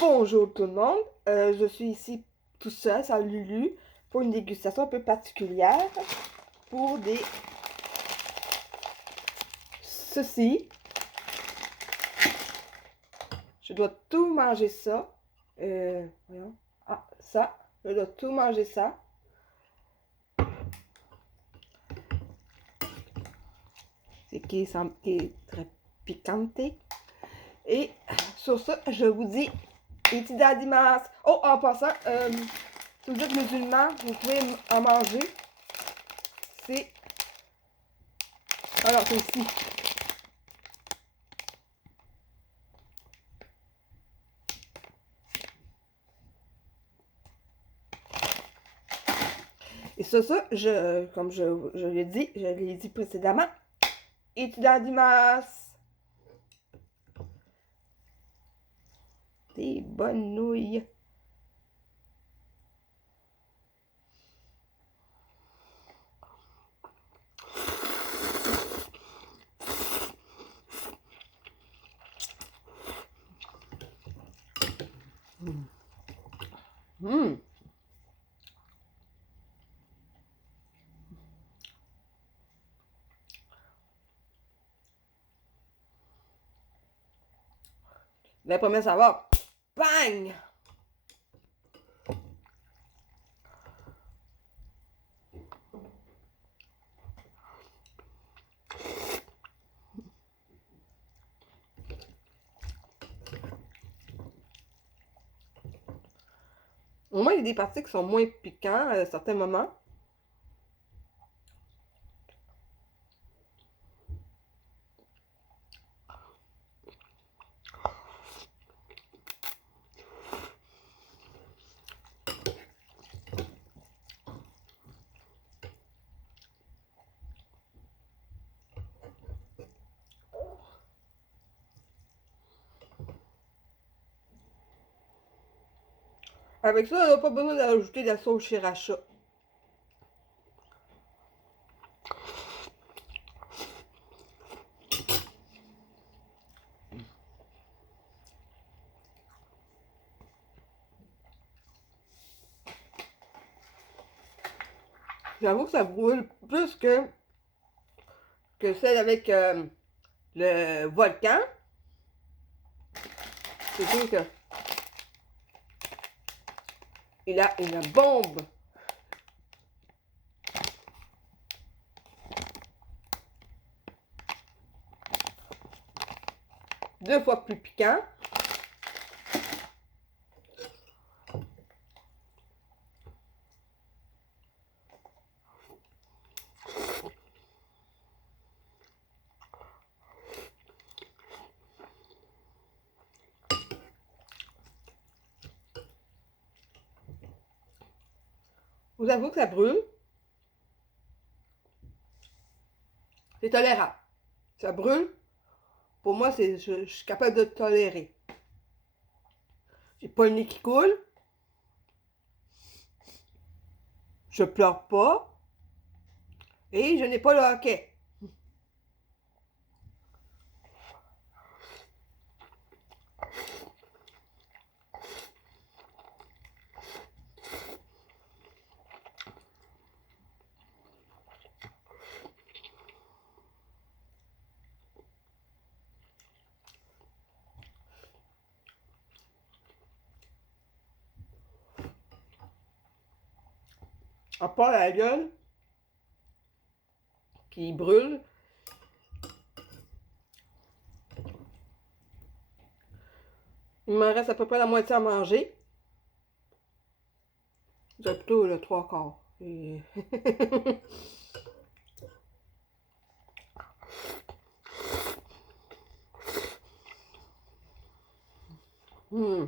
Bonjour tout le monde, je suis ici tout seul, sans Lulu, pour une dégustation un peu particulière pour des ceci. Je dois tout manger ça. Voyons. Ah, ça. Je dois tout manger ça. C'est qui est très piquante. Et sur ça, je vous dis itidadimasu. Oh, en passant, si vous êtes musulman, vous pouvez en manger. C'est... Alors, c'est ici. Et ça, comme je l'ai dit précédemment, itidadimasu. Des bonnes nouilles. Mmh. La première saveur, bang! Au moins, il y a des parties qui sont moins piquants à certains moments. Avec ça, on n'a pas besoin d'ajouter de la sauce sriracha. J'avoue que ça brûle plus que celle avec le volcan. C'est sûr que il a une bombe. Deux fois plus piquant. Vous avouez que ça brûle. C'est tolérable. Ça brûle. Pour moi, je suis capable de tolérer. J'ai pas le nez qui coule. Je pleure pas. Et je n'ai pas le hoquet. À part la gueule qui brûle. Il me reste à peu près la moitié à manger. C'est plutôt le trois quarts. Et... mmh.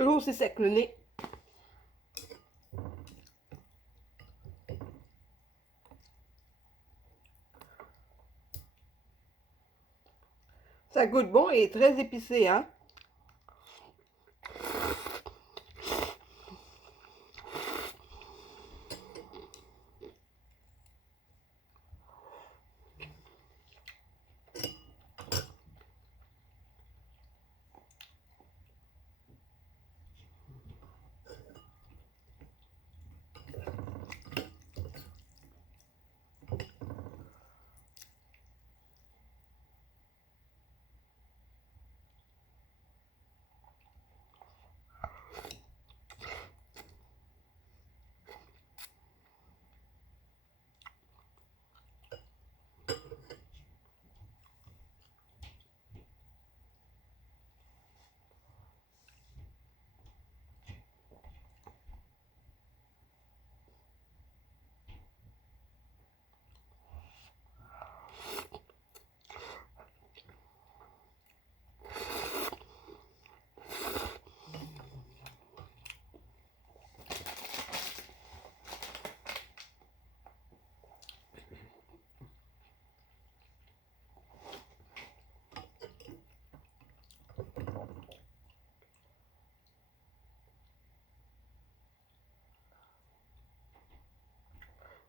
Toujours aussi sec le nez. Ça goûte bon et très épicé, hein?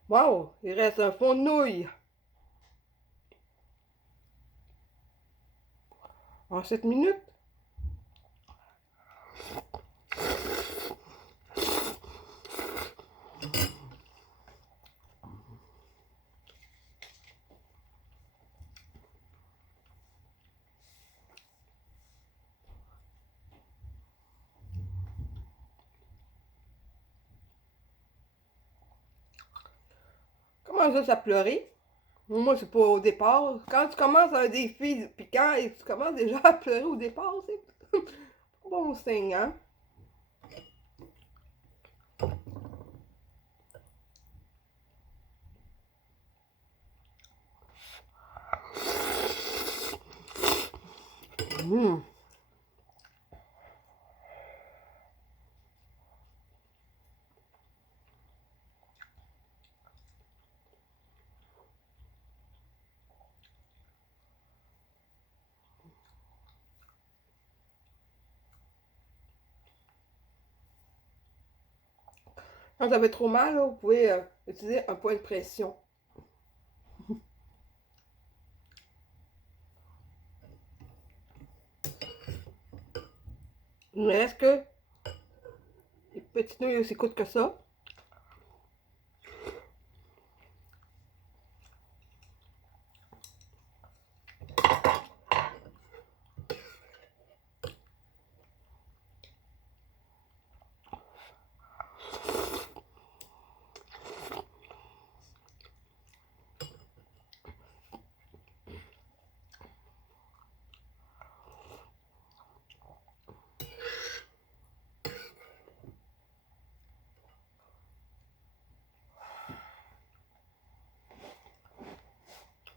Wow, il reste un fond de nouilles en 7 minutes. Comment ça pleurer? Moi, c'est pas au départ. Quand tu commences un défi piquant et tu commences déjà à pleurer au départ, c'est bon signe, hein? Mmh. Quand vous avez trop mal, là, vous pouvez utiliser un point de pression. Mais est-ce que les petites nouilles aussi coûtent que ça?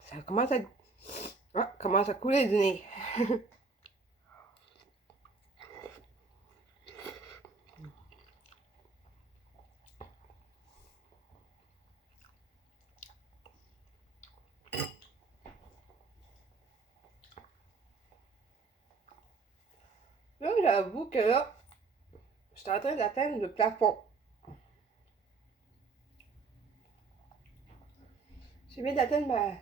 Ça commence à couler du nez. Là, j'avoue que là, je suis en train d'atteindre le plafond. Je viens d'atteindre ma...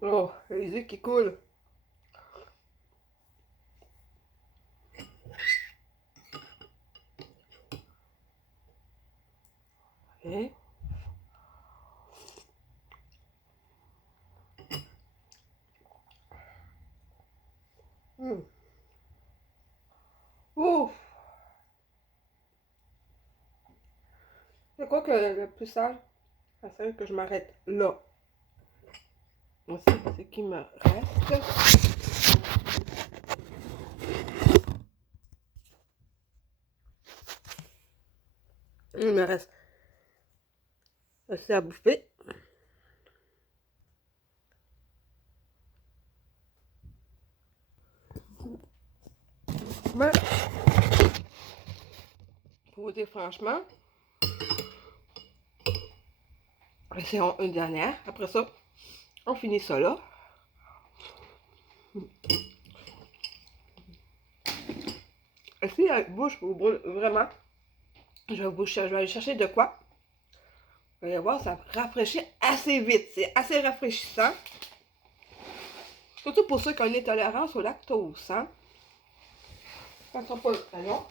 Oh, les yeux qui coulent. Hein? Hmm. Ouf! C'est quoi que le plus sage? Ça serait que je m'arrête là. Voici ce qui me reste. Il me reste assez à bouffer. franchement, pour vous dire franchement, essayons une dernière. Après ça, on finit ça là. Et si la bouche vous brûle vraiment, je vais aller chercher de quoi. Vous allez voir, ça rafraîchit assez vite. C'est assez rafraîchissant. Surtout pour ceux qui ont une intolérance au lactose. Hein? Ça ne sera pas long.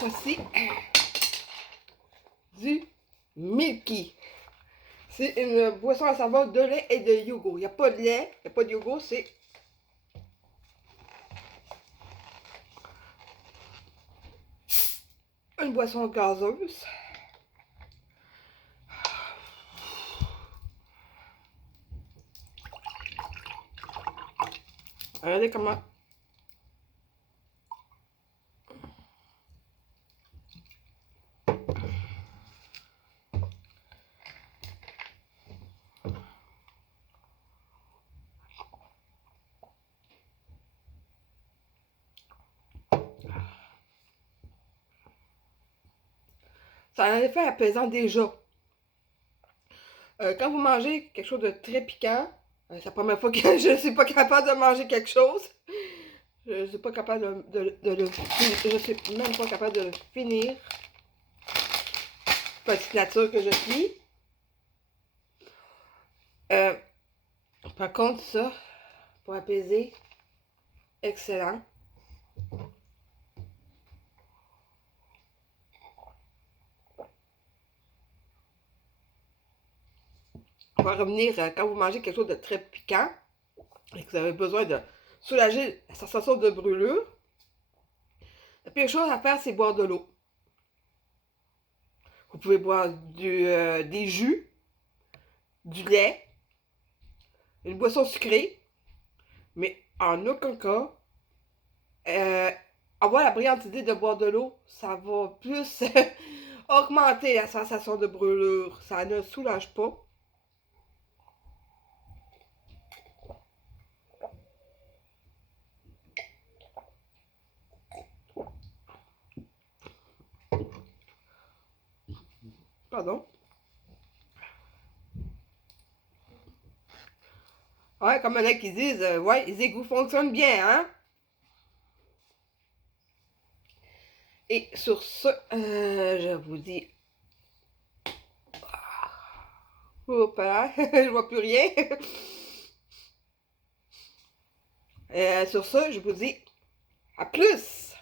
Voici du Milky. C'est une boisson à saveur de lait et de yogourt. Il n'y a pas de lait, il n'y a pas de yogourt, c'est une boisson gazeuse. Regardez comment. Ça a un effet apaisant déjà. Quand vous mangez quelque chose de très piquant, c'est la première fois que je ne suis pas capable de manger quelque chose. Je ne suis pas capable de le finir. Je suis même pas capable de le finir. Petite nature que je suis. Par contre, ça, pour apaiser, excellent. On va revenir quand vous mangez quelque chose de très piquant et que vous avez besoin de soulager la sensation de brûlure. La pire chose à faire, c'est boire de l'eau. Vous pouvez boire des jus, du lait, une boisson sucrée, mais en aucun cas, avoir la brillante idée de boire de l'eau, ça va plus augmenter la sensation de brûlure. Ça ne soulage pas. Pardon. Ouais, comme il y en a qui disent, ouais, les égouts fonctionnent bien, hein? Et sur ce, je vous dis... Hop là, je vois plus rien. Sur ce, je vous dis à plus!